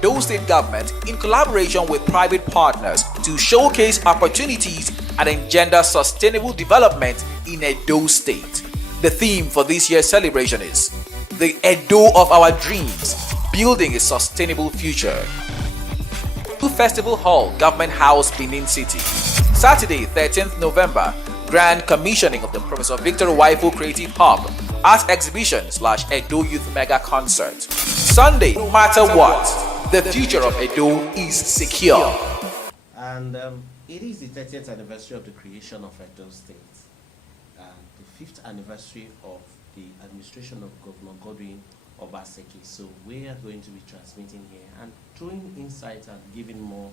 Edo State government in collaboration with private partners to showcase opportunities and engender sustainable development in Edo State. The theme for this year's celebration is the Edo of our dreams, building a sustainable future. Festival Hall, Government House, Benin City. Saturday, 13th November, Grand Commissioning of the Professor Victor Waifo Creative Hub, Art Exhibition / Edo Youth Mega Concert. Sunday, no matter what, the future of Edo is secure. And it is the 30th anniversary of the creation of Edo State, the 5th anniversary of the administration of Governor Godwin Osagie. So we are going to be transmitting here and throwing insight and giving more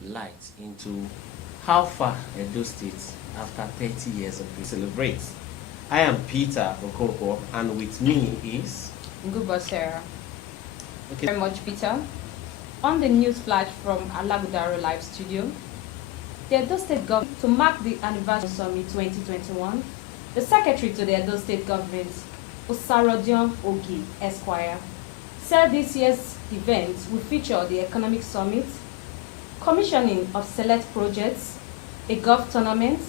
light into how far Edo State, after 30 years of celebrates. I am Peter Okonkwo, and with me is Ngubo Sarah. Okay. Very much, Peter. On the news flash from Alaghodaro Live Studio, the Edo State government, to mark the anniversary summit 2021, the secretary to the Edo State government, Osagie Esquire, said this year's event will feature the economic summit, commissioning of select projects, a golf tournament,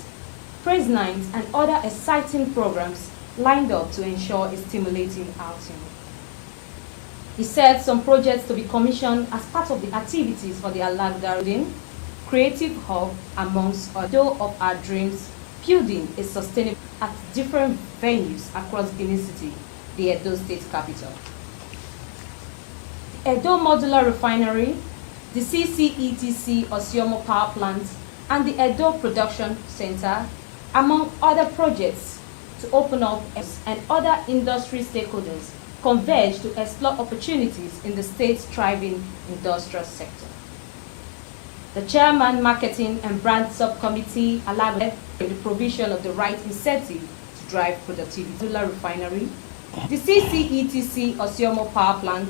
praise nights, and other exciting programs lined up to ensure a stimulating outing. He said some projects to be commissioned as part of the activities for the Alaghodaro Creative Hub, amongst Edo of our dreams, building a sustainable at different venues across Benin City, the Edo State capital. The Edo Modular Refinery, the CCETC Osagie Power Plant, and the Edo Production Center, among other projects to open up, and other industry stakeholders converge to explore opportunities in the state's thriving industrial sector. The Chairman, Marketing and Brand Subcommittee allowed the provision of the right incentive to drive productivity. The refinery, the CCETC Osagie Power Plant,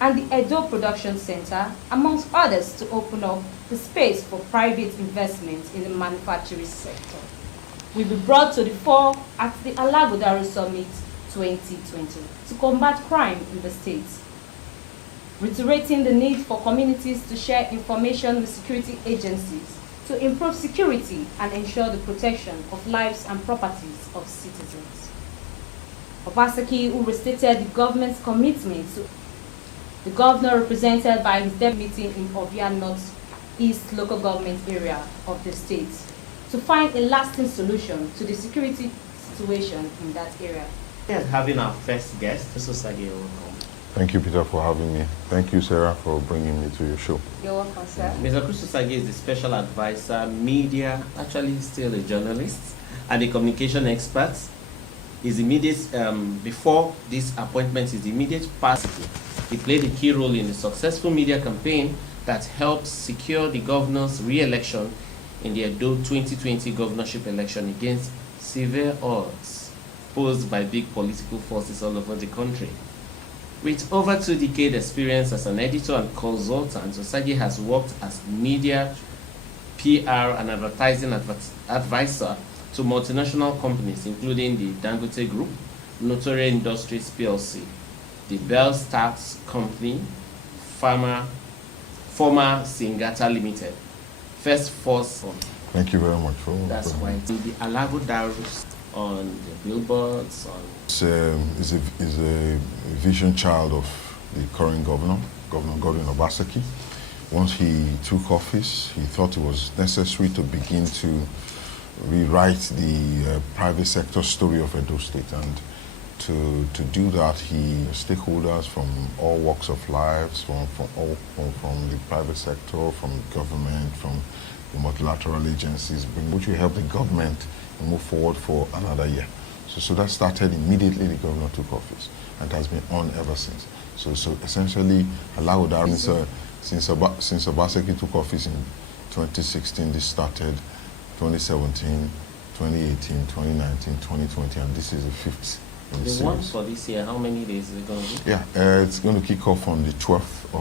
and the Edo Production Center, amongst others, to open up the space for private investment in the manufacturing sector, will be brought to the fore at the Alaghodaro Summit 2020 to combat crime in the state, reiterating the need for communities to share information with security agencies to improve security and ensure the protection of lives and properties of citizens. Osagie, who restated the government's commitment to the governor, represented by his deputy in Ovia North East local government area of the state, to find a lasting solution to the security situation in that area. We are having our first guest, Osagie. Thank you, Peter, for having me. Thank you, Sarah, for bringing me to your show. You're welcome, sir. Mr. Crusoe is the special advisor, media, actually still a journalist, and a communication expert. His immediate, before this appointment, his immediate past, he played a key role in the successful media campaign that helped secure the governor's re-election in the Edo 2020 governorship election against severe odds posed by big political forces all over the country. With over 2 decades experience as an editor and consultant, Osagie has worked as media, PR, and advertising advisor to multinational companies, including the Dangote Group, Notori Industries PLC, the Bell Stars Company, former Singata Limited, First Force. Thank you very much for that's why the Alaghodaro on the billboards. Is a vision child of the current Governor Godwin Osagie. Once he took office, he thought it was necessary to begin to rewrite the private sector story of Edo State, and to do that, stakeholders from all walks of life, from the private sector, from government, from the multilateral agencies, which will help the government move forward for another year. So that started immediately the governor took office, and has been on ever since. So essentially, Alaghodaro, since Osagie took office in 2016, this started 2017, 2018, 2019, 2020, and this is the 5th. The one for this year, how many days is it going to be? Yeah, it's going to kick off on the 12th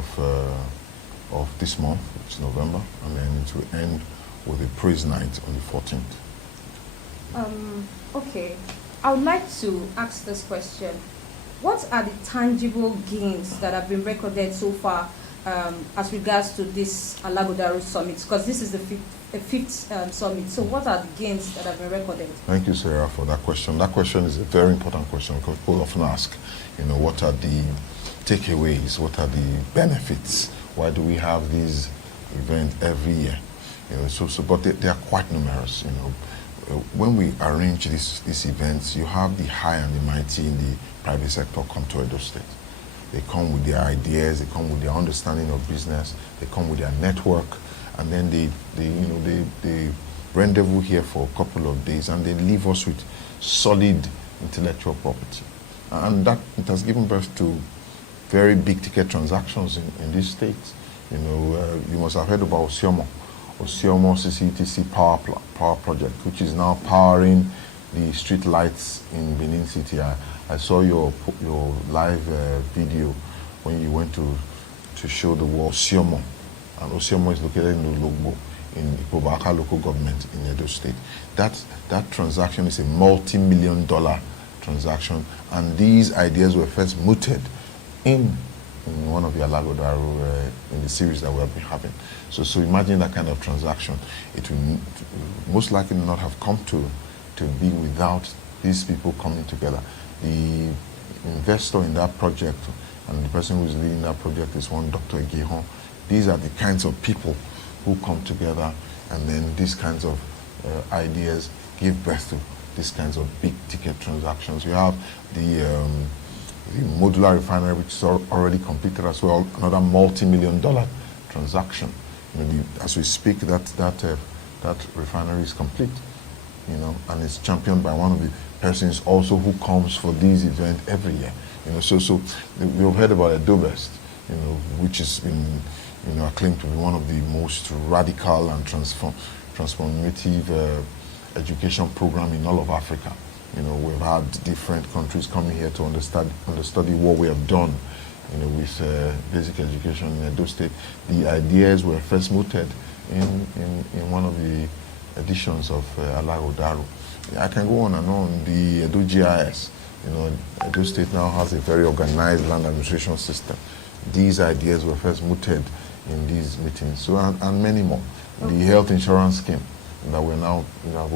of this month, which is November, and then it will end with a praise night on the 14th. Okay, I would like to ask this question. What are the tangible gains that have been recorded so far as regards to this Alaghodaro summit? Because this is the fifth summit. So what are the gains that have been recorded? Thank you, Sarah, for that question. That question is a very important question because people often ask, what are the takeaways? What are the benefits? Why do we have these events every year? But they are quite numerous. When we arrange these events, you have the high and the mighty in the private sector come to Edo State. They come with their ideas, they come with their understanding of business, they come with their network, and then they rendezvous here for a couple of days, and they leave us with solid intellectual property. And that it has given birth to very big ticket transactions in these states. You must have heard about Osagie CCTC power project, which is now powering the street lights in Benin City. I saw your live video when you went to show the world Osagie, and Osagie is located in Ologbo, in Ikobaka local government in Edo State. That transaction is a multi-million-dollar transaction, and these ideas were first mooted in one of the Alaghodaro in the series that we have been having. So imagine that kind of transaction. It will most likely not have come to be without these people coming together. The investor in that project and the person who is leading that project is one Dr. Igehon. These are the kinds of people who come together, and then these kinds of ideas give birth to these kinds of big ticket transactions. You have the modular refinery, which is already completed as well, another multi-million-dollar transaction. As we speak, that refinery is complete, and it's championed by one of the persons also who comes for these events every year. So we've heard about Edobest, which has been, acclaimed to be one of the most radical and transformative education program in all of Africa. We've had different countries coming here to understudy what we have done, with basic education in Edo State. The ideas were first mooted in one of the editions of Alaghodaro. I can go on and on. The Edo GIS, Edo State now has a very organized land administration system. These ideas were first mooted in these meetings, and many more. Okay. The health insurance scheme that we're now, we have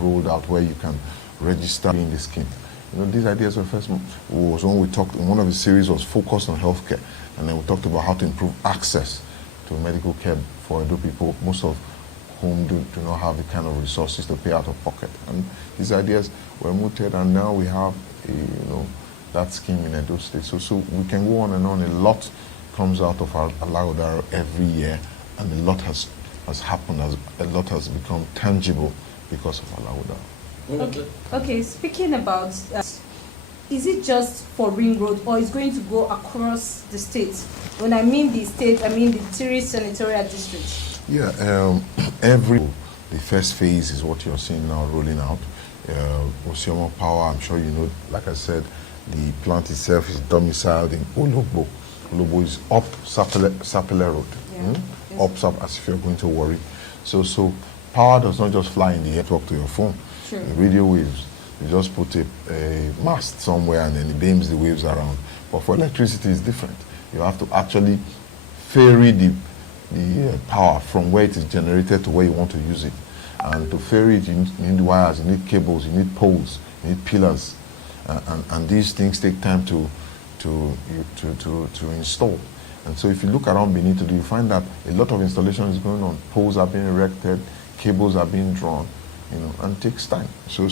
rolled out, where you can register in the scheme. These ideas were first, was when we talked, one of the series was focused on healthcare, and then we talked about how to improve access to medical care for Edo people, most of whom do not have the kind of resources to pay out of pocket. And these ideas were mooted, and now we have, that scheme in Edo State. So we can go on and on. A lot comes out of our Alaghodaro every year, and a lot has happened, a lot has become tangible because of Alaghodaro. Okay, speaking about, is it just for Ring Road, or is going to go across the state? When I mean the state, I mean the 3 senatorial districts. Yeah, the first phase is what you're seeing now rolling out. Osagie Power, I'm sure you know, like I said, the plant itself is domiciled in Ologbo. Ologbo is up Sapele Road. Yeah. Up as if you're going to Warri. So power does not just fly in the air, talk to your phone. Sure. The radio waves, you just put a mast somewhere and then it beams the waves around. But for electricity, it's different. You have to actually ferry the power from where it is generated to where you want to use it. And to ferry it, you need wires, you need cables, you need poles, you need pillars. And these things take time to install. And so if you look around Benin today, you find that a lot of installation is going on. Poles are being erected, cables are being drawn, and it takes time. So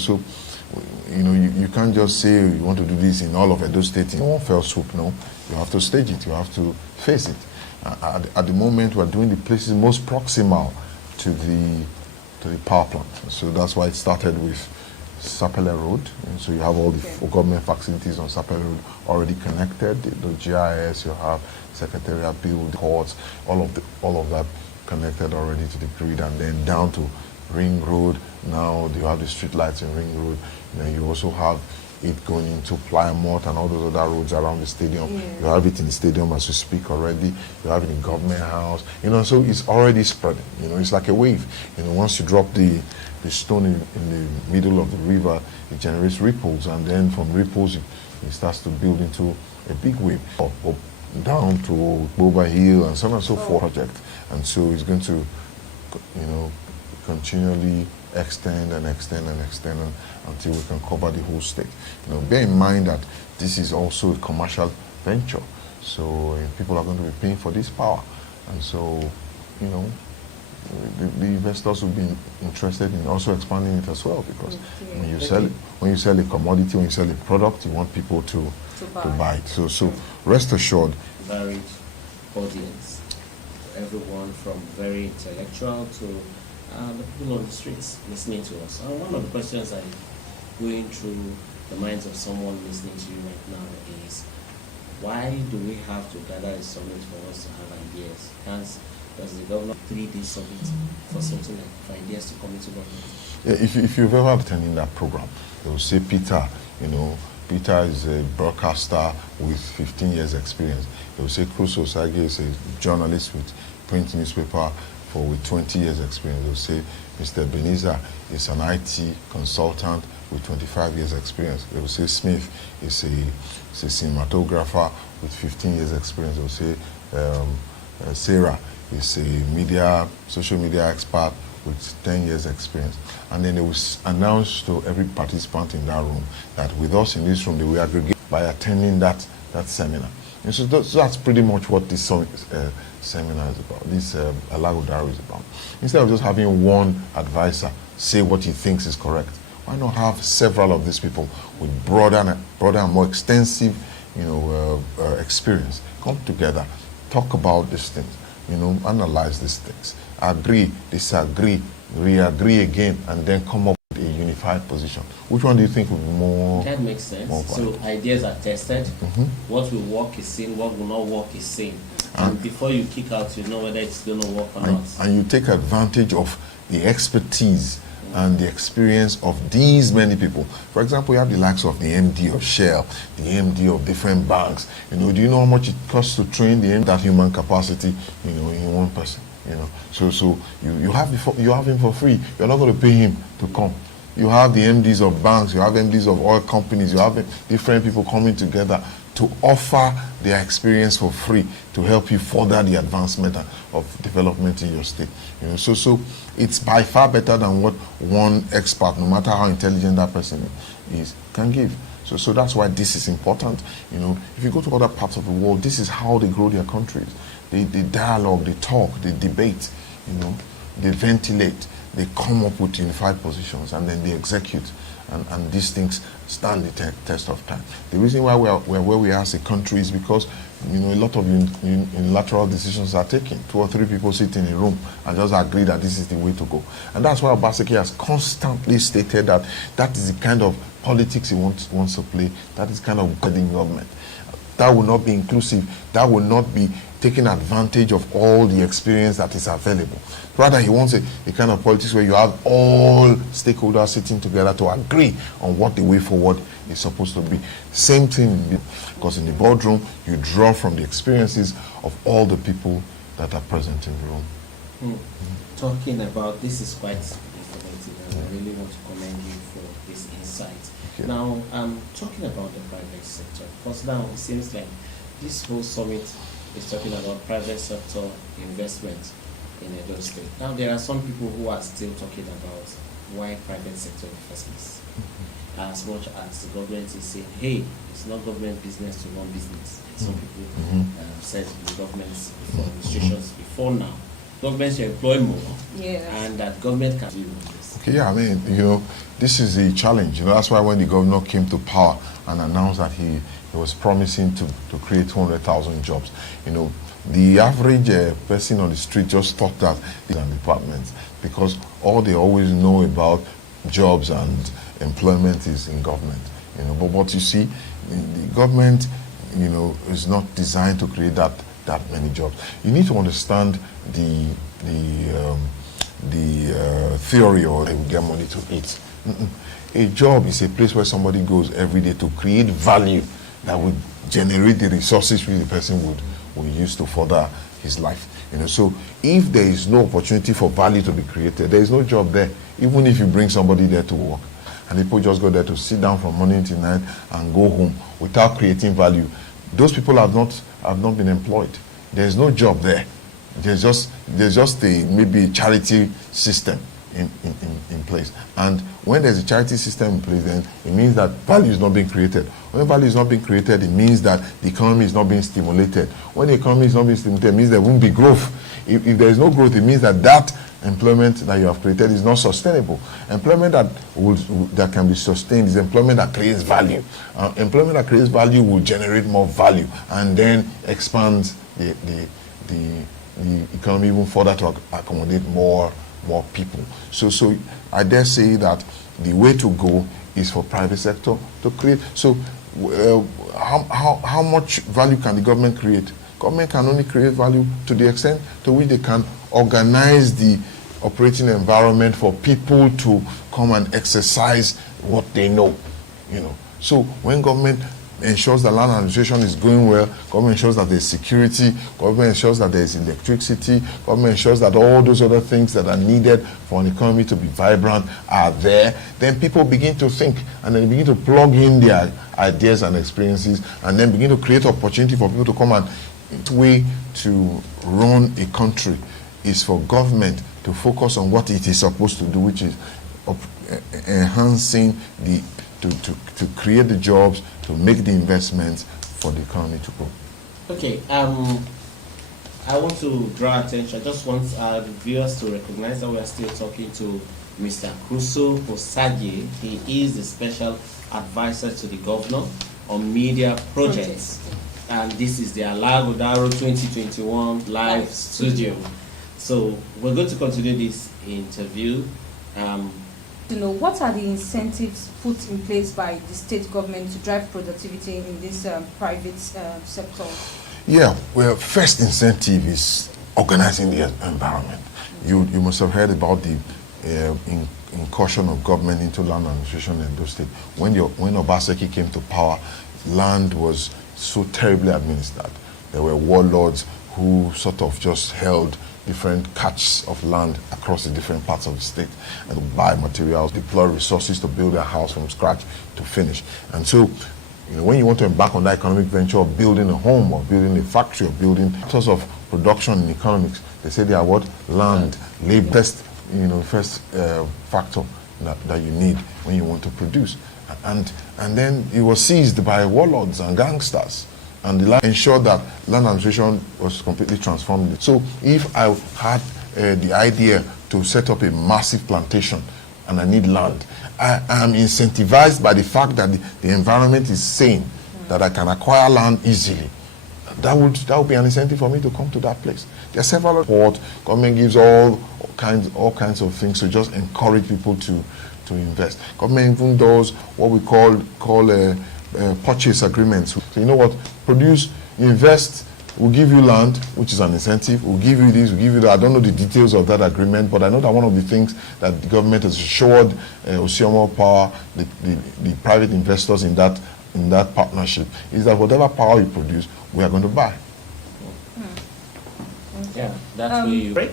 you can't just say you want to do this in all of Edo State in one fell swoop. No, you have to stage it, you have to face it. At the moment, we're doing the places most proximal to the power plant. So that's why it started with Sapele Road. And so you have all the government facilities on Sapele Road already connected. The GIS, you have Secretariat Build, courts, all of that connected already to the grid, and then down to Ring Road. Now you have the street lights in Ring Road. You also have it going into Plymouth and all those other roads around the stadium. Yeah. You have it in the stadium as we speak already. You have it in Government House. So it's already spreading. It's like a wave. Once you drop the stone in the middle of the river, it generates ripples, and then from ripples it starts to build into a big wave. down to Boba Hill and so on and so forth project. And so it's going to, you know, continually extend and extend and extend until we can cover the whole state. You know, bear in mind that this is also a commercial venture, so people are going to be paying for this power, and so, you know, the investors will be interested in also expanding it as well, because when you sell a commodity, when you sell a product, you want people to buy it. So rest assured. Varied audience, everyone from very intellectual to the people on the streets listening to us. And one of the questions I going through the minds of someone listening to you right now is, why do we have to gather a summit for us to have ideas? Does the governor 3-day summit for something like for ideas to come into government? Yeah, if you've ever attended that program, they will say, Peter, you know, Peter is a broadcaster with 15 years experience. They will say Crusoe Osagie is a journalist with print newspaper with 20 years experience. They will say Mr. Beniza is an IT consultant with 25 years experience. They will say Smith is a cinematographer with 15 years experience. They will say Sarah is a social media expert with 10 years experience. And then they will announce to every participant in that room that with us in this room, they will aggregate by attending that seminar. And so that's pretty much what this seminar is about, this Alaghodaro is about. Instead of just having one advisor say what he thinks is correct, why not have several of these people with broader and more extensive, you know, experience come together, talk about these things, you know, analyze these things, agree, disagree, re-agree again, and then come up with a unified position. Which one do you think would be more? That makes sense. So ideas are tested. What will work is seen. What will not work is seen. And before you kick out, you know whether it's going to work or not. And you take advantage of the expertise and the experience of these many people. For example, you have the likes of the MD of Shell, the MD of different banks. You know, do you know how much it costs to train that human capacity, you know, in one person? You know, so you have him for free. You're not going to pay him to come. You have the MDs of banks, you have MDs of oil companies, you have different people coming together to offer their experience for free to help you further the advancement of development in your state. You know, so it's by far better than what one expert, no matter how intelligent that person is, can give. So that's why this is important. You know, if you go to other parts of the world, this is how they grow their countries. They dialogue, they talk, they debate, you know, they ventilate, they come up with unified positions, and then they execute. And these things stand the test of time. The reason why we're where we are as a country is because, you know, a lot of unilateral decisions are taken. 2 or 3 people sit in a room and just agree that this is the way to go. And that's why Osagie has constantly stated that is the kind of politics he wants to play. That is kind of guiding government. That will not be inclusive. That will not be taking advantage of all the experience that is available. Rather, he wants a kind of politics where you have all stakeholders sitting together to agree on what the way forward is supposed to be. Same thing, because in the boardroom, you draw from the experiences of all the people that are present in the room. Talking about this is quite informative, and I really want to commend you for this insight. Okay. Now, talking about the private sector, because now it seems like this whole summit is talking about private sector investment in Edo State. Now, there are some people who are still talking about why private sector in the first place. As much as the government is saying, hey, it's not government business to run business. Some people said the government's administrations before now, government should employ more, and that government can do this. Okay, yeah, I mean, you know, this is a challenge. You know, that's why when the governor came to power and announced that he was promising to create 200,000 jobs, you know, the average person on the street just thought that these are departments, because all they always know about jobs and employment is in government. You know, but what you see, the government, you know, is not designed to create that many jobs. You need to understand the theory, or they will get money to eat. A job is a place where somebody goes every day to create value that would generate the resources which the person would use to further his life. You know, so if there is no opportunity for value to be created, there is no job there, even if you bring somebody there to work. And people just go there to sit down from morning till night and go home without creating value. those people have not been employed. There's no job there. There's just maybe a charity system in place. And when there's a charity system in place, then it means that value is not being created. When value is not being created, it means that the economy is not being stimulated. When the economy is not being stimulated, it means there won't be growth. If there is no growth, it means that employment that you have created is not sustainable. Employment that can be sustained is employment that creates value. Employment that creates value will generate more value and then expand the economy even further to accommodate more people. So I dare say that the way to go is for private sector to create. So how much value can the government create? Government can only create value to the extent to which they can organize the operating environment for people to come and exercise what they know. So when government ensures that land administration is going well, government ensures that there's security, government ensures that there's electricity, government ensures that all those other things that are needed for an economy to be vibrant are there, then people begin to think and then begin to plug in their ideas and experiences and then begin to create opportunity for people to come. And the way to run a country is for government to focus on what it is supposed to do, which is enhancing to create the jobs, to make the investments for the economy to grow. Okay. I want to draw attention. I just want the viewers to recognize that we are still talking to Mr. Crusoe Osagie. He is the special advisor to the governor on media projects. And this is the Alaghodaro 2021 live studio. So we're going to continue this interview. What are the incentives put in place by the state government to drive productivity in this private sector? Yeah, well, first incentive is organizing the environment. You must have heard about the incursion of government into land administration in those states. When Osagie came to power, land was so terribly administered. There were warlords who sort of just held different patches of land across the different parts of the state and buy materials, deploy resources to build a house from scratch to finish. And so, when you want to embark on that economic venture of building a home or building a factory or building factors of production in economics, they say they are what? Land, labor, first factor that you need when you want to produce. And then it was seized by warlords and gangsters. And the land ensured that land administration was completely transformed. So if I had the idea to set up a massive plantation and I need land, I am incentivized by the fact that the environment is sane, that I can acquire land easily. That would be an incentive for me to come to that place. There are several support. Government gives all kinds of things to just encourage people to invest. Government even does what we call purchase agreements. So you know what? Produce, invest, we'll give you land, which is an incentive. We'll give you this, we'll give you that. I don't know the details of that agreement, but I know that one of the things that the government has assured Osagie Power, the private investors in that partnership, is that whatever power you produce, we are going to buy. Yeah, that's where you break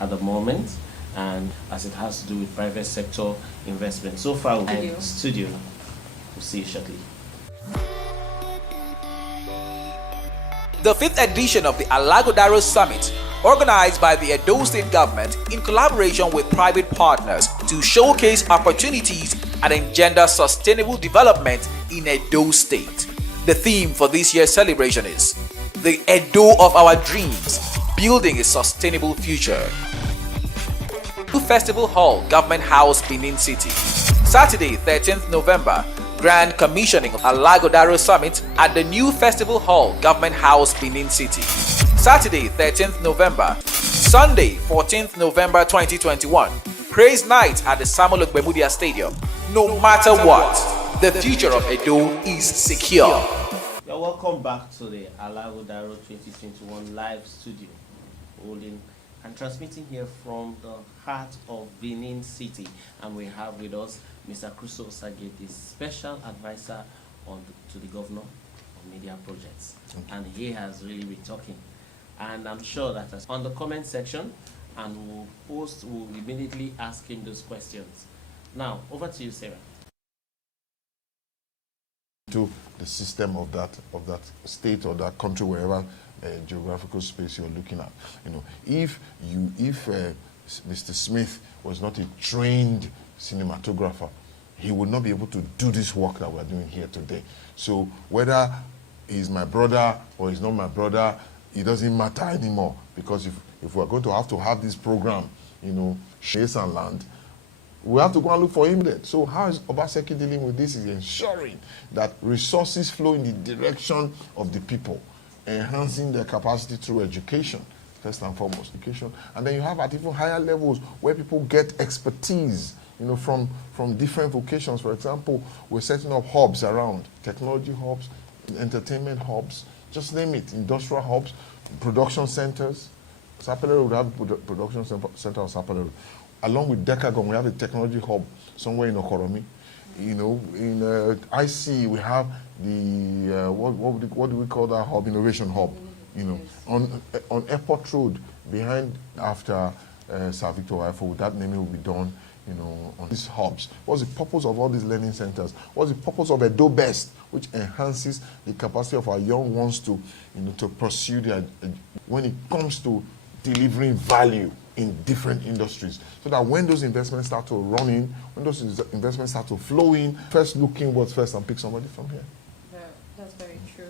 at the moment, and as it has to do with private sector investment. So far, we're in the studio. We'll see you shortly. The 5th edition of the Alaghodaro Summit, organized by the Edo State Government in collaboration with private partners to showcase opportunities and engender sustainable development in Edo State. The theme for this year's celebration is the Edo of our dreams, building a sustainable future. Festival Hall, Government House, Benin City. Saturday, 13th November, Grand Commissioning of Alaghodaro Summit at the new Festival Hall, Government House, Benin City. Saturday, 13th November. Sunday, 14th November 2021. Praise Night at the Samuel Ogbemudia Stadium. No matter what, the future of Edo is secure. You're welcome back to the Alaghodaro 2021 live studio, holding and transmitting here from the heart of Benin City. And we have with us Mr. Crusoe Osagie, the special advisor to the governor on media projects. And he has really been talking. And I'm sure that on the comment section, and we'll immediately ask him those questions. Now, over to you, Sarah. to the system of that state or that country, wherever geographical space you're looking at. If Mr. Smith was not a trained cinematographer, he would not be able to do this work that we're doing here today. So whether he's my brother or he's not my brother, it doesn't matter anymore, because if we're going to have this program, Chase and Land, we have to go and look for him there. So how is Obaseki dealing with this? Is ensuring that resources flow in the direction of the people, enhancing their capacity through education, first and foremost, education. And then you have at even higher levels where people get expertise, from different vocations. For example, we're setting up hubs around, technology hubs, entertainment hubs, just name it, industrial hubs, production centers. Sapele would have production center on Sapele. Along with Decagon, we have a technology hub somewhere in Okoromi. In IC, we have the, what do we call that hub? Innovation hub. On Airport Road, behind after Sir Victor Wifo, that naming will be done, on these hubs. What's the purpose of all these learning centers? What's the purpose of Edo Best, which enhances the capacity of our young ones to, to pursue their, when it comes to delivering value in different industries, so that when those investments start to run in, when those investments start to flow in, first look inwards first and pick somebody from here. That's very true.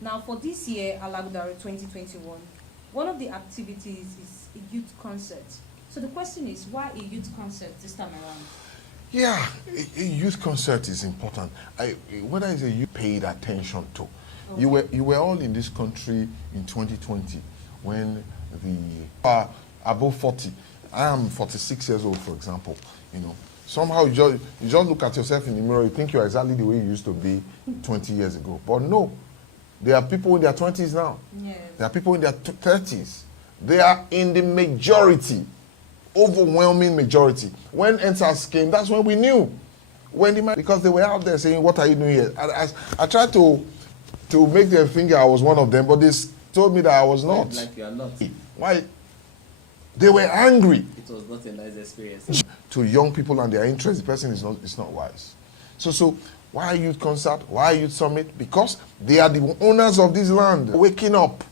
Now for this year, Alaghodaro 2021, one of the activities is a youth concert. So the question is, why a youth concert this time around? Yeah, a youth concert is important. Whether it's a youth paid attention to. Okay. You were all in this country in 2020 when the above 40. I am 46 years old, for example. Somehow you just look at yourself in the mirror, you think you're exactly the way you used to be 20 years ago. But no, there are people in their 20s now. Yes. There are people in their 30s. They are in the majority, overwhelming majority. When NSAS came, that's when we knew. Because they were out there saying, "What are you doing here?" I tried to make them think I was one of them, but they told me that I was not. Like you are not. Why? They were angry. It was not a nice experience. To young people and their interests, the person is not wise. So why youth concert? Why youth summit? Because they are the owners of this land, waking up,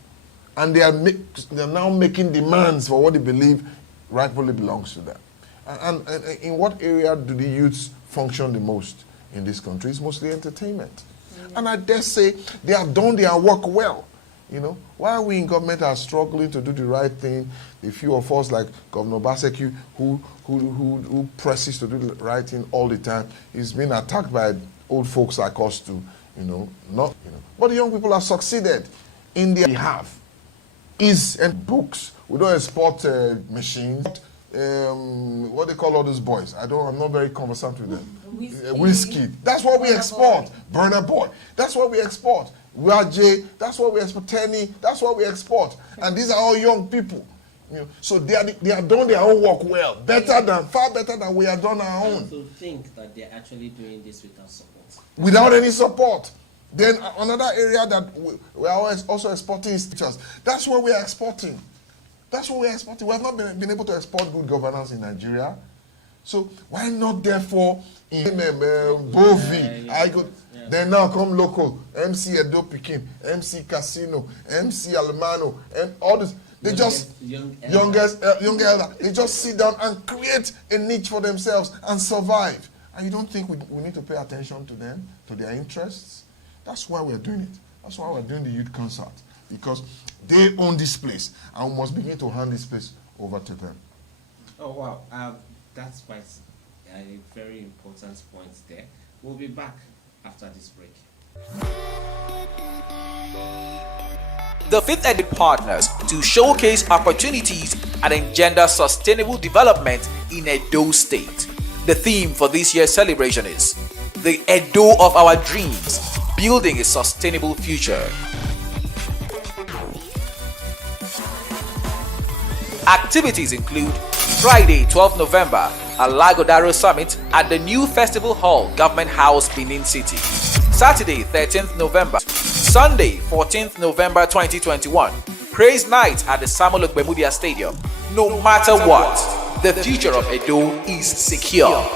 and they're now making demands for what they believe rightfully belongs to them. And in what area do the youths function the most in this country? It's mostly entertainment. Mm-hmm. And I dare say they have done their work well. While we in government are struggling to do the right thing, the few of us like Governor Obaseki who presses to do the right thing all the time, is being attacked by old folks like us too, But the young people have succeeded in their behalf. And books. We don't export machines. What they call all those boys? I'm not very conversant with them. Whiskey. That's what we export. Burner Boy. That's what we export. Raje, that's what we export. Tenny, that's what we export. And these are all young people. So they are done their own work well. Far better than we have done our own. To think that they're actually doing this without support. Without any support. Then another area that we are also exporting is teachers. That's what we are exporting. That's what we are exporting. We have not been able to export good governance in Nigeria. So why not therefore in Bovi? Then now come local, MC Edo Pikin, MC Casino, MC Almano, and all this. They young elder. They just sit down and create a niche for themselves and survive. And you don't think we need to pay attention to them, to their interests? That's why we're doing it. That's why we're doing the youth concert. Because they own this place, and we must begin to hand this place over to them. Oh, wow. That's quite a very important point there. We'll be back after this break. The Fifth Edit partners to showcase opportunities and engender sustainable development in Edo State. The theme for this year's celebration is the Edo of our dreams, building a sustainable future. Activities include Friday, 12th November, Alaghodaro Summit at the new Festival Hall, Government House, Benin City. Saturday, 13th November. Sunday, 14th November 2021, Praise Night at the Samuel Ogbemudia Stadium. No matter what, the future of Edo is secure.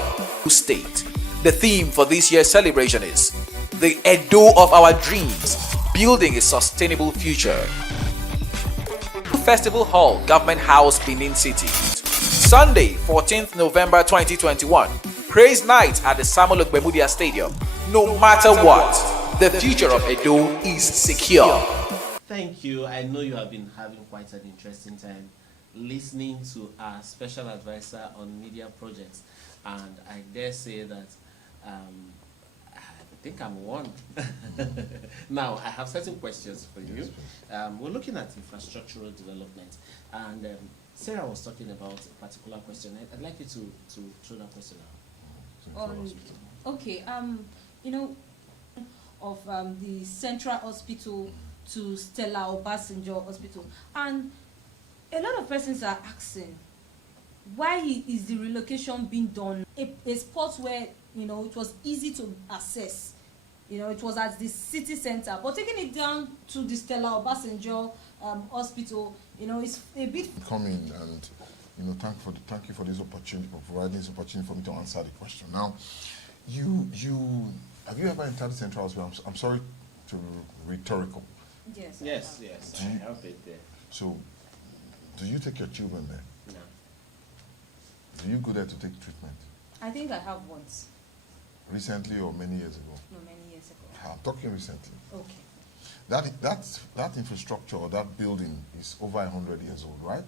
State. The theme for this year's celebration is the Edo of our dreams, building a sustainable future. Festival Hall, Government House, Benin City. Sunday, 14th November 2021. Praise night at the Samuel Ogbemudia Stadium. No matter what, the future of Edo is secure. Thank you. I know you have been having quite an interesting time listening to our special advisor on media projects, and I dare say that I think I'm one. Now, I have certain questions for you. We're looking at infrastructural development, and Sarah was talking about a particular question. I'd like you to throw that question out. Okay, you know, of the Central Hospital to Stella Obasanjo Hospital, and a lot of persons are asking, why is the relocation being done? A spot where, you know, it was easy to access. You know, it was at the city center, but taking it down to the Stella Obasanjo Hospital, you know, it's a bit coming, and you know, thank you for this opportunity, for providing this opportunity for me to answer the question. Now, have you ever entered the Central Hospital? I'm sorry to be rhetorical. Yes. Yes. I have it there. So, do you take your children there? No. Do you go there to take treatment? I think I have once. Recently or many years ago? No, many years ago. I'm talking recently. Okay. That infrastructure or that building is over 100 years old, right?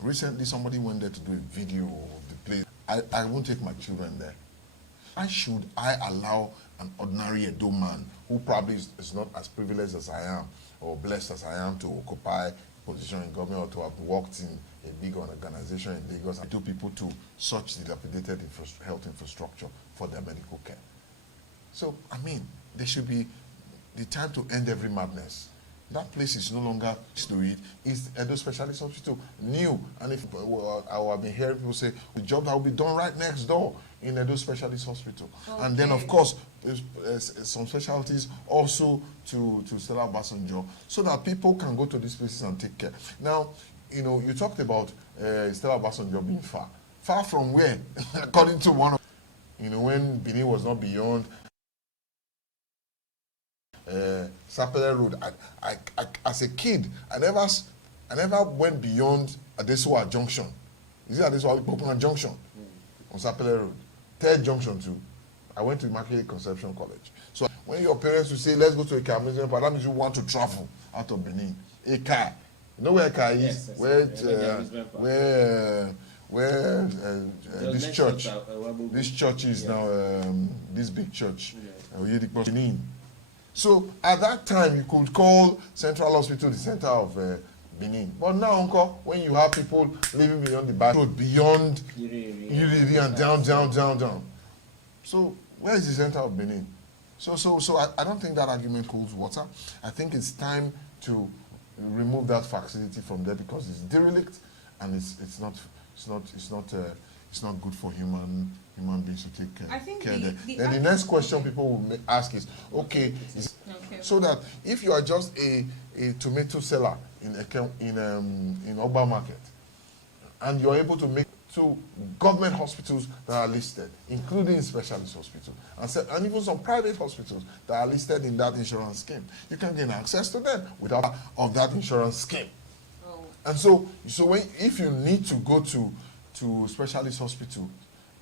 Recently, somebody went there to do a video of the place. I won't take my children there. Why should I allow an ordinary Edo man who probably is not as privileged as I am or blessed as I am to occupy a position in government or to have worked in a big organization in Lagos and do people to such dilapidated health infrastructure for their medical care? So, I mean, there should be the time to end every madness. That place is no longer to it. It's Edo Specialist Hospital, new. And if I have been hearing people say, the job that will be done right next door in Edo Specialist Hospital. Okay. And then, of course, some specialties also to Stella Obasanjo, so that people can go to these places and take care. Now, you know, you talked about Stella Obasanjo being far. Far from where? According to one of, you know, when Benin was not beyond Sapele Road. I as a kid, I never went beyond Adesuwa Junction. Is it Adesuwa Popular Junction on Sapele Road? Third junction too. I went to Immaculate Conception College. So when your parents will say, "Let's go to a car museum," but that means you want to travel out of Benin. A car. You know where a car is? Yes, where this church is now, this big church. Benin. So at that time, you could call Central Hospital the center of Benin. But now, Uncle, when you have people living beyond the back road, beyond Iri and down. So where is the center of Benin? So I don't think that argument holds water. I think it's time to remove that facility from there because it's derelict and it's not good for human beings to take care there. Then the next question people will ask is, okay, so that if you are just a tomato seller in Ogba Market and you're able to make two government hospitals that are listed, including specialist hospitals, and even some private hospitals that are listed in that insurance scheme, you can gain access to them without of that insurance scheme. Oh. And so if you need to go to specialist hospital,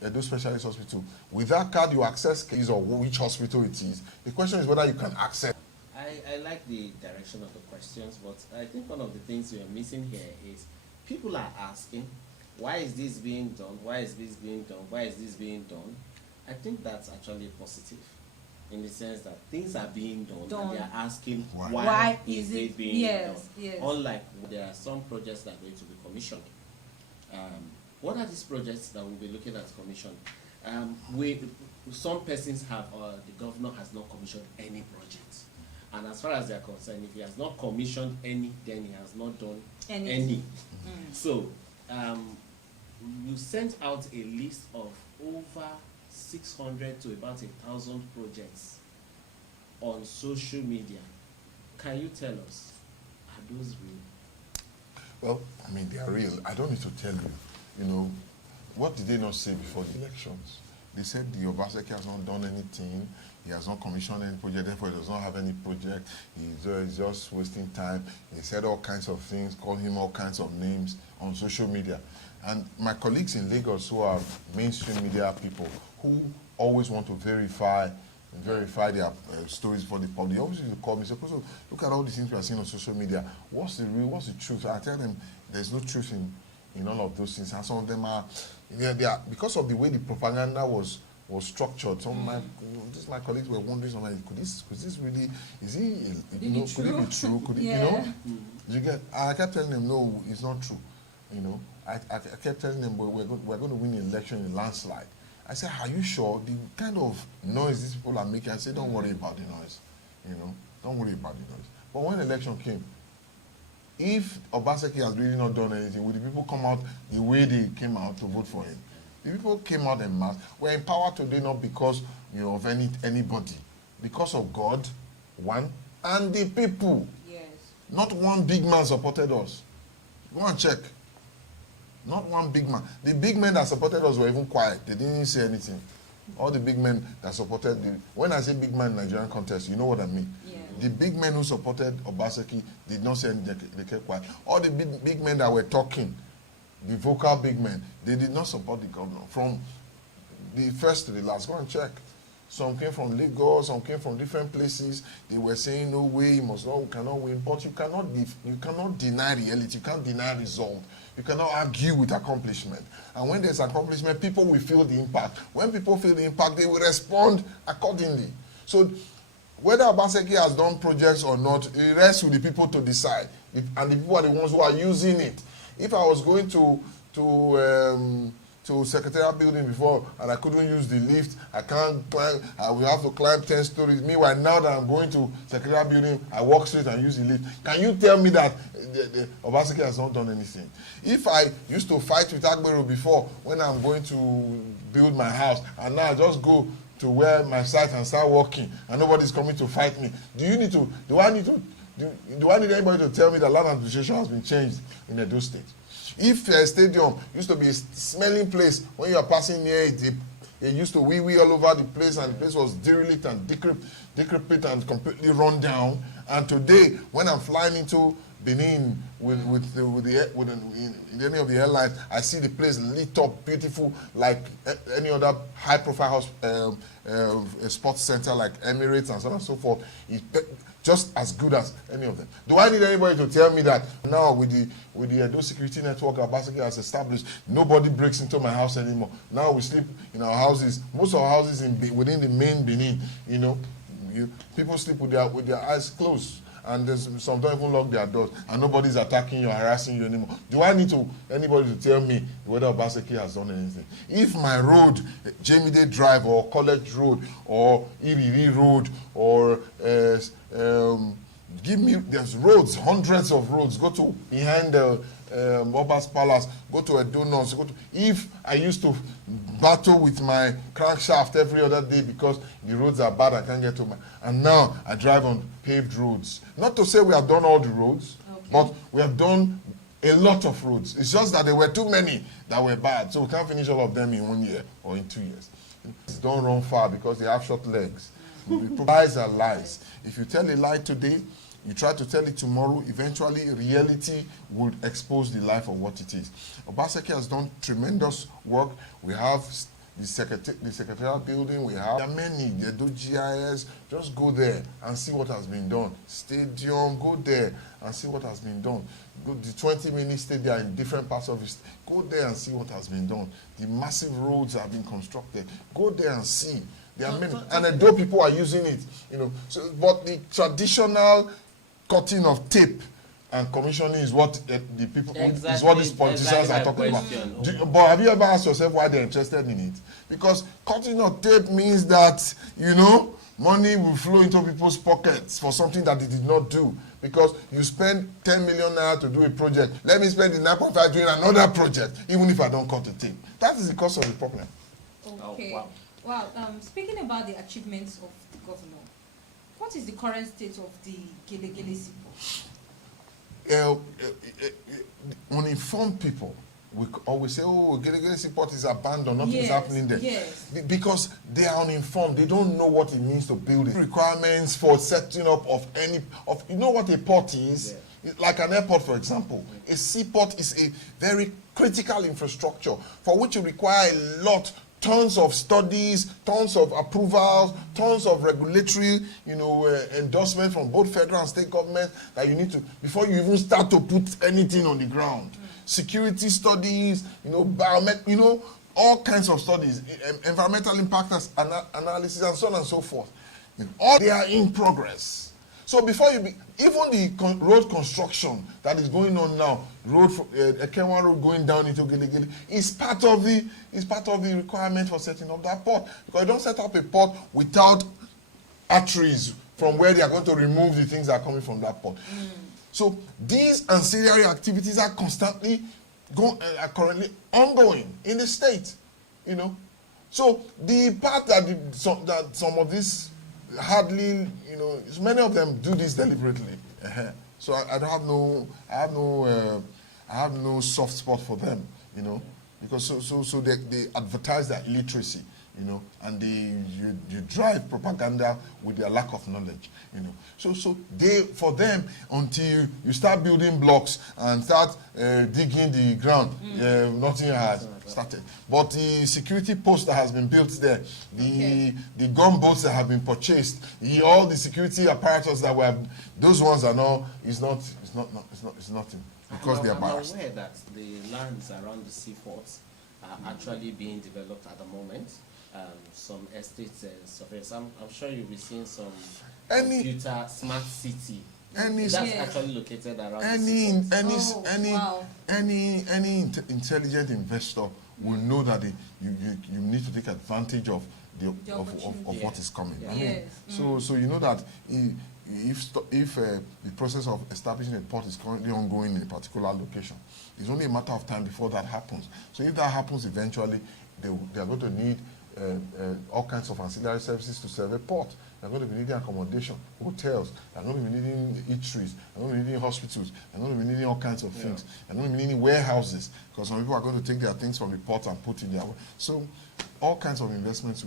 Edo Specialist Hospital, with that card you access keys or which hospital it is. The question is whether you can access. I like the direction of the questions, but I think one of the things we are missing here is people are asking, why is this being done? Why is this being done? Why is this being done? I think that's actually positive in the sense that things are being done. And they are asking why is it being done? Yes. Unlike there are some projects that are going to be commissioned. What are these projects that we'll be looking at commission? Some persons have, the governor has not commissioned any projects. And as far as they are concerned, if he has not commissioned any, then he has not done any. So, you sent out a list of over 600 to about 1,000 projects on social media. Can you tell us, are those real? Well, I mean, they are real. I don't need to tell you. You know, what did they not say before the elections? They said the Osagie has not done anything. He has not commissioned any project, therefore he does not have any project. He's just wasting time. They said all kinds of things, called him all kinds of names on social media. And my colleagues in Lagos who are mainstream media people who always want to verify their stories for the public, they always used to call me and say, "Crusoe, look at all these things we are seeing on social media. What's the truth?" I tell them there's no truth in all of those things. And some of them are, they are because of the way the propaganda was structured. Some of my colleagues were wondering, could this really, is it, could it be true? Could it, you get? I kept telling them, no, it's not true. I kept telling them, we're going to win the election in landslide. I said, are you sure? The kind of noise these people are making, I said, don't worry about the noise. Don't worry about the noise. But when the election came, if Osagie has really not done anything, will the people come out the way they came out to vote for him? The people came out en masse. We're in power today not because of anybody, because of God, one, and the people. Yes. Not one big man supported us. Go and check. Not one big man. The big men that supported us were even quiet. They didn't say anything. All the big men that supported when I say big man in Nigerian context, you know what I mean. Yeah. The big men who supported Osagie did not say anything. They kept quiet. All the big men that were talking, the vocal big men, they did not support the governor. From the first to the last, go and check. Some came from Lagos, some came from different places. They were saying, no way, we cannot win. But you cannot deny reality. You can't deny result. You cannot argue with accomplishment. And when there's accomplishment, people will feel the impact. When people feel the impact, they will respond accordingly. So whether Osagie has done projects or not, it rests with the people to decide. And the people are the ones who are using it. If I was going to Secretariat building before and I couldn't use the lift, I can't climb, I will have to climb 10 stories. Meanwhile, now that I'm going to Secretariat building, I walk straight and use the lift. Can you tell me that the Osagie has not done anything? If I used to fight with Alaghodaro before when I'm going to build my house, and now I just go to where my site and start walking and nobody's coming to fight me, do I need anybody to tell me that land administration has been changed in Edo State? If a stadium used to be a smelling place, when you are passing near it, they used to wee all over the place, and the place was derelict and decrepit and completely run down. And today, when I'm flying into Benin in any of the airlines, I see the place lit up, beautiful, like any other high-profile sports center like Emirates and so on and so forth. It's just as good as any of them. Do I need anybody to tell me that now with the Edo security network Osagie has established, nobody breaks into my house anymore? Now we sleep in our houses. Most of our houses within the main Benin, people sleep with their eyes closed. And some don't even lock their doors, and nobody's attacking you, harassing you anymore. Do I need anybody to tell me whether Osagie has done anything? If my road, Jamide Drive or College Road or Iriri Road or there's roads, hundreds of roads. Go to behind the Oba's Palace, go to Edo North. If I used to battle with my crankshaft every other day because the roads are bad, I can't get to and now I drive on paved roads. Not to say we have done all the roads, but we have done a lot of roads. It's just that there were too many that were bad, so we can't finish all of them in 1 year or in 2 years. Don't run far because they have short legs. Lies are lies. If you tell a lie today, you try to tell it tomorrow, eventually reality would expose the life of what it is. Osagie has done tremendous work. We have the Secretariat building, there are many, the GIS, just go there and see what has been done. Stadium, go there and see what has been done. Go to the 20-minute stadium in different parts of it, go there and see what has been done. The massive roads have been constructed. Go there and see. There are many, and though people are using it, So, but the traditional cutting of tape and commissioning is what the people is what these politicians are talking about. But have you ever asked yourself why they're interested in it? Because cutting of tape means that money will flow into people's pockets for something that they did not do. Because you spend 10 million naira to do a project, let me spend the 9.5 doing another project, even if I don't cut the tape. That is the cause of the problem. Okay. Oh, wow. Speaking about the achievements of the governor, what is the current state of the Gele Sipo? Uninformed people we always say, oh, Gelegele Seaport is abandoned, nothing is Yes, happening there. yes. Because they are uninformed, they don't know what it means to build it. Requirements for setting up you know what a port is? Yeah. Like an airport, for example. A seaport is a very critical infrastructure for which you require a lot, tons of studies, tons of approvals, tons of regulatory, endorsement from both federal and state government that you need to, before you even start to put anything on the ground. Security studies, all kinds of studies, environmental impact analysis, and so on and so forth. All they are in progress. So before even the road construction that is going on now, Ekenwa Road going down into Gelegele, is part of the requirement for setting up that port. Because you don't set up a port without arteries from where they are going to remove the things that are coming from that port. So these ancillary activities are are currently ongoing in the state, So the part that some of these hardly, many of them do this deliberately. So I have no soft spot for them, because so they advertise their illiteracy, and you drive propaganda with their lack of knowledge, So for them, until you start building blocks and start digging the ground, nothing has started. But the security post that has been built there, the gunboats that have been purchased, all the security apparatus that were, those ones are now, it's nothing. Because they are biased. I'm aware that the lands around the seaports are actually being developed at the moment. Some estates and surveys. I'm sure you'll be seeing some computer smart city. That's actually located around any intelligent investor will know that you need to take advantage of what is coming. So you know that if the process of establishing a port is currently ongoing in a particular location, it's only a matter of time before that happens. So if that happens eventually, they are going to need all kinds of ancillary services to serve a port. They're going to be needing accommodation, hotels, they're going to be needing eateries, they're going to be needing hospitals, they're going to be needing all kinds of things. They're going to be needing warehouses, because some people are going to take their things from the port and put in their way. So all kinds of investments,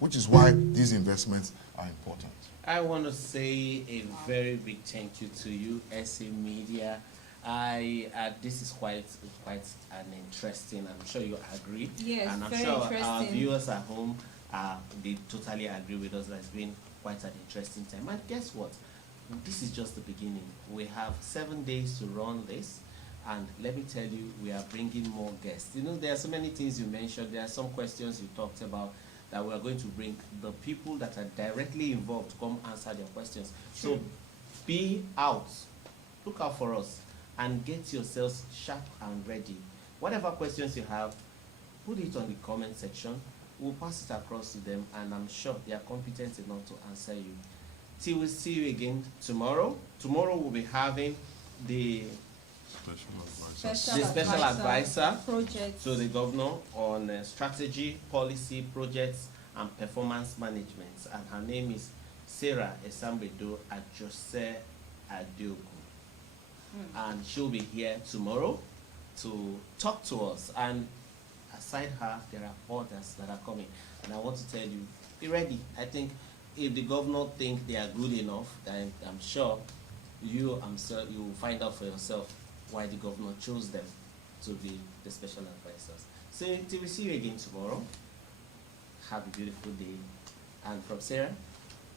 which is why these investments are important. I want to say a very big thank you to you, SA Media. This is quite an interesting. I'm sure you agree. Yes, and I'm very sure interesting. our viewers at home, they totally agree with us. That it's been quite an interesting time. And guess what? This is just the beginning. We have 7 days to run this, and let me tell you, we are bringing more guests. There are so many things you mentioned. There are some questions you talked about that we are going to bring the people that are directly involved to come answer their questions. So be out, look out for us, and get yourselves sharp and ready. Whatever questions you have, put it on the comment section. We'll pass it across to them, and I'm sure they are competent enough to answer you. Till we see you again tomorrow. Tomorrow we'll be having the special advisor to the governor on strategy, policy, projects, and performance management. And her name is Sarah Esambedo Ajose Adiogu. And she'll be here tomorrow to talk to us. And aside her, there are others that are coming. And I want to tell you, be ready. I think if the governor think they are good enough, then I'm sure you will find out for yourself why the governor chose them to be the special advisors. So till we see you again tomorrow, have a beautiful day. And from Sarah?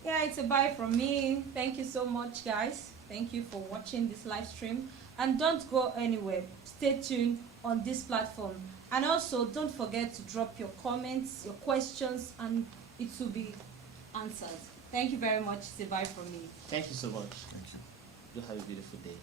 Yeah, it's a bye from me. Thank you so much, guys. Thank you for watching this live stream. And don't go anywhere. Stay tuned on this platform. And also, don't forget to drop your comments, your questions, and it will be answered. Thank you very much. It's a bye from me. Thank you so much. Thank you. You have a beautiful day.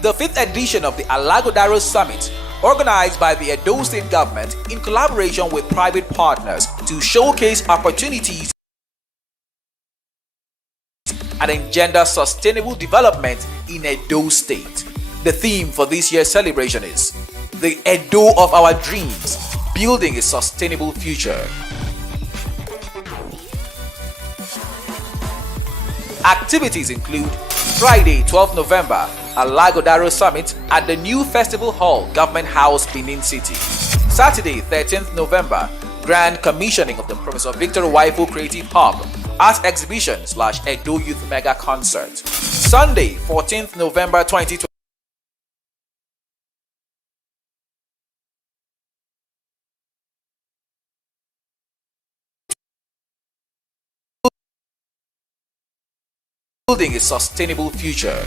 The 5th edition of the Alaghodaro Summit, organized by the Edo State Government in collaboration with private partners to showcase opportunities and engender sustainable development in Edo State. The theme for this year's celebration is the Edo of our dreams, building a sustainable future. Activities include Friday, 12th November, Alaghodaro Summit at the new Festival Hall, Government House, Benin City. Saturday, 13th November, Grand Commissioning of the Professor Victor Waifo Creative Hub, Art Exhibition / Edo Youth Mega Concert. Sunday, 14th November 2020. Building a sustainable future.